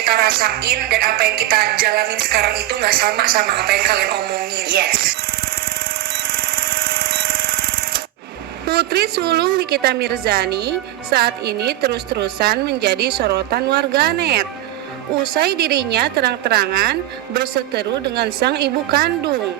kita rasain dan apa yang kita jalanin sekarang itu nggak sama apa yang kalian omongin. Yes. Putri sulung Nikita Mirzani saat ini terus-terusan menjadi sorotan warganet. Usai dirinya terang-terangan berseteru dengan sang ibu kandung.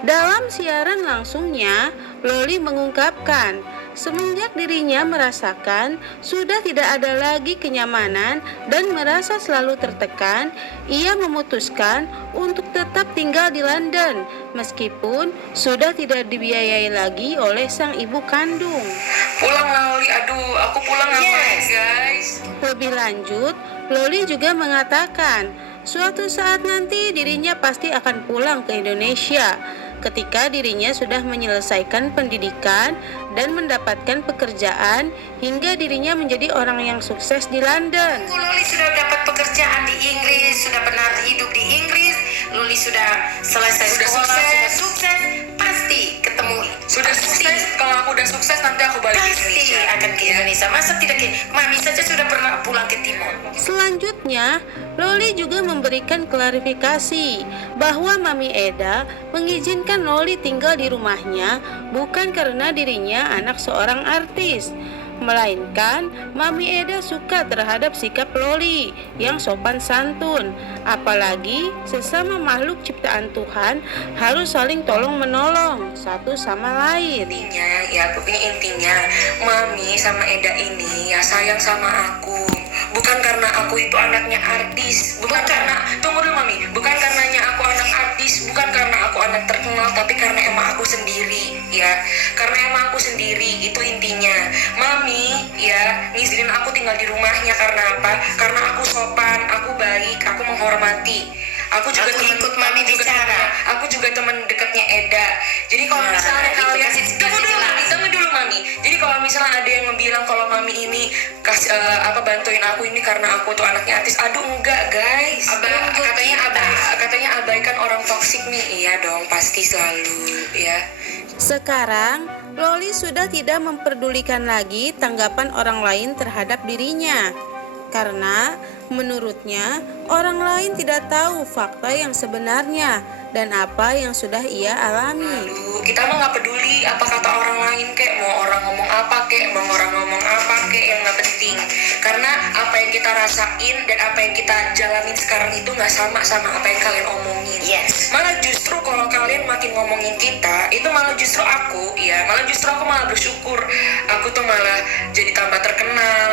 Dalam siaran langsungnya, Loli mengungkapkan, semenjak dirinya merasakan sudah tidak ada lagi kenyamanan dan merasa selalu tertekan, ia memutuskan untuk tetap tinggal di London meskipun sudah tidak dibiayai lagi oleh sang ibu kandung. Pulang Loli, aduh aku pulang ngapain guys? Lebih lanjut, Loli juga mengatakan suatu saat nanti dirinya pasti akan pulang ke Indonesia ketika dirinya sudah menyelesaikan pendidikan dan mendapatkan pekerjaan hingga dirinya menjadi orang yang sukses di London. Loli sudah dapat pekerjaan di Inggris, sudah benar hidup di Inggris, Loli sudah selesai sekolah, sudah sukses, pasti ketemu. Sudah sukses, kalau aku udah sukses nanti aku balik ke Pasti Indonesia. akan ke Indonesia. Masa tidak ke Mami saja sudah pernah pulang ke Timur. Selanjutnya, Loli juga memberikan klarifikasi bahwa Mami Eda mengizinkan Loli tinggal di rumahnya bukan karena dirinya anak seorang artis, melainkan Mami Eda suka terhadap sikap Loli yang sopan santun. Apalagi sesama makhluk ciptaan Tuhan harus saling tolong menolong satu sama lain. Intinya Mami sama Eda ini ya sayang sama aku. Bukan karena aku itu anaknya artis, bukan karena tunggu dulu Mami, bukan karenanya aku anak artis, bukan karena aku anak terkenal, tapi karena emang aku sendiri ya. Karena emang aku sendiri, itu intinya. Mami ya ngizinin aku tinggal di rumahnya karena apa? Karena aku sopan, aku baik, aku menghormati. Aku juga ikut Mami bicara. Aku juga teman dekatnya Eda. Jadi kalau misalnya kalian tunggu dulu Mami. Jadi kalau misalnya ada yang ngebilang kalau Mami ini bantuin aku ini karena aku tuh anaknya artis. Aduh enggak guys. Katanya abaikan orang toksik nih. Iya dong, pasti selalu ya. Sekarang, Loli sudah tidak memperdulikan lagi tanggapan orang lain terhadap dirinya. Karena menurutnya orang lain tidak tahu fakta yang sebenarnya dan apa yang sudah ia alami. Aduh, kita mah nggak peduli apa kata orang lain kek, mau orang ngomong apa kek, mau orang ngomong apa kek, yang nggak penting. Karena apa yang kita rasain dan apa yang kita jalanin sekarang itu nggak sama apa yang kalian omongin. Yes. Malah justru kalau kalian makin ngomongin kita, itu malah justru aku malah bersyukur. Aku tuh malah jadi tambah terkenal,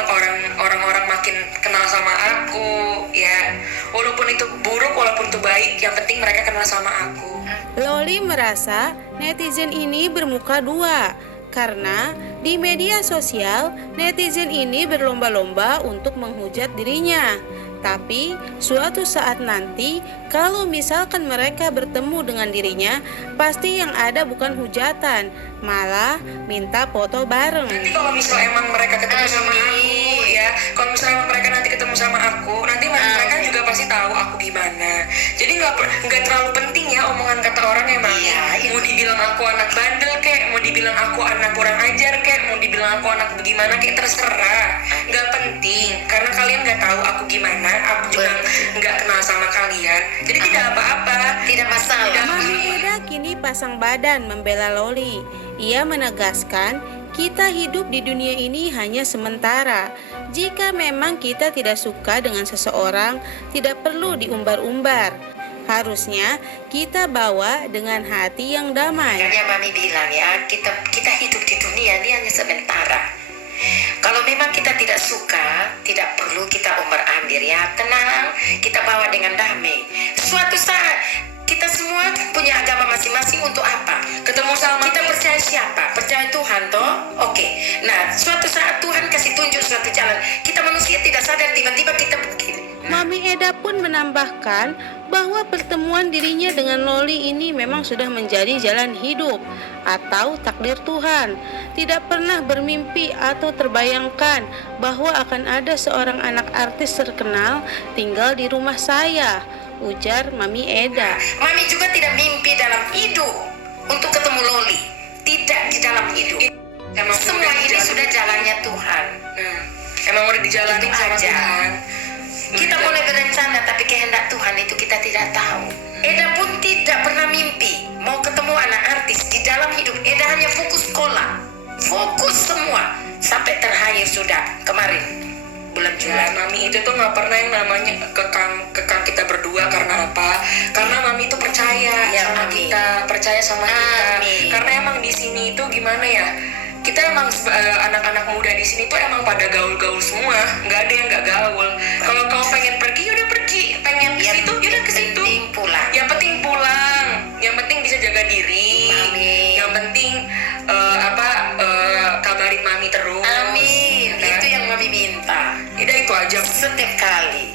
orang-orang makin kenal sama aku ya. Walaupun itu buruk, walaupun itu baik, yang penting mereka kenal sama aku. Loli merasa netizen ini bermuka dua karena di media sosial netizen ini berlomba-lomba untuk menghujat dirinya. Tapi suatu saat nanti kalau misalkan mereka bertemu dengan dirinya, pasti yang ada bukan hujatan, malah minta foto bareng. Nanti kalau misalnya emang mereka ketemu sama aku ya, kalau misalnya emang mereka nanti ketemu sama aku, nanti mereka juga pasti tahu aku gimana. Jadi nggak terlalu penting ya omongan kata orang emang. Mau dibilang aku anak bandel kek, mau dibilang aku anak kurang ajar kek, mau dibilang aku anak bagaimana kek, terserah. Nggak penting, karena kalian nggak tahu aku gimana, aku juga nggak kenal sama kalian. Jadi tidak apa-apa, Tidak masalah. Mami Eda kini pasang badan membela Loli. Ia menegaskan, kita hidup di dunia ini hanya sementara. Jika memang kita tidak suka dengan seseorang, tidak perlu diumbar-umbar. Harusnya kita bawa dengan hati yang damai. Makanya Mami bilang ya, kita hidup di dunia ini hanya sementara. Kalau memang kita tidak suka, tidak perlu kita umbar-ambir ya. Tenang, kita bawa dengan damai. Suatu saat kita semua punya agama masing-masing untuk apa? ketemu sama Kita percaya siapa? Percaya Tuhan toh? Oke. Nah, suatu saat Tuhan kasih tunjuk suatu jalan. Kita manusia tidak sadar tiba-tiba kita begini. Mami Eda pun menambahkan bahwa pertemuan dirinya dengan Loli ini memang sudah menjadi jalan hidup atau takdir Tuhan. Tidak pernah bermimpi atau terbayangkan bahwa akan ada seorang anak artis terkenal tinggal di rumah saya, ujar Mami Eda. Mami juga tidak mimpi dalam hidup untuk ketemu Loli. Tidak di dalam hidup. Emang Semua ini sudah jalannya Tuhan. emang udah dijalanin Itu sama aja. Tuhan. Kita boleh Tuhan itu kita tidak tahu. Eda pun tidak pernah mimpi mau ketemu anak artis. Di dalam hidup Eda hanya fokus sekolah, fokus semua sampai terakhir sudah kemarin bulan Ya, Juli. mami itu tuh nggak pernah yang namanya kekang kita berdua. Karena apa? Karena mami itu percaya Ya, sama Mami. kita, percaya sama kita. Amin. Karena emang di sini itu gimana ya? Kita emang anak-anak muda di sini tuh emang pada gaul-gaul semua, nggak ada yang nggak gaul. Kalau kamu pengen pergi, yaudah pergi. Pengen ke situ, yaudah ke situ. penting pulang. Yang penting pulang. Yang penting bisa jaga diri. Amin. Yang penting kabarin mami terus. Amin. Ya kan? Itu yang Mami minta. Udah itu aja. Setiap kali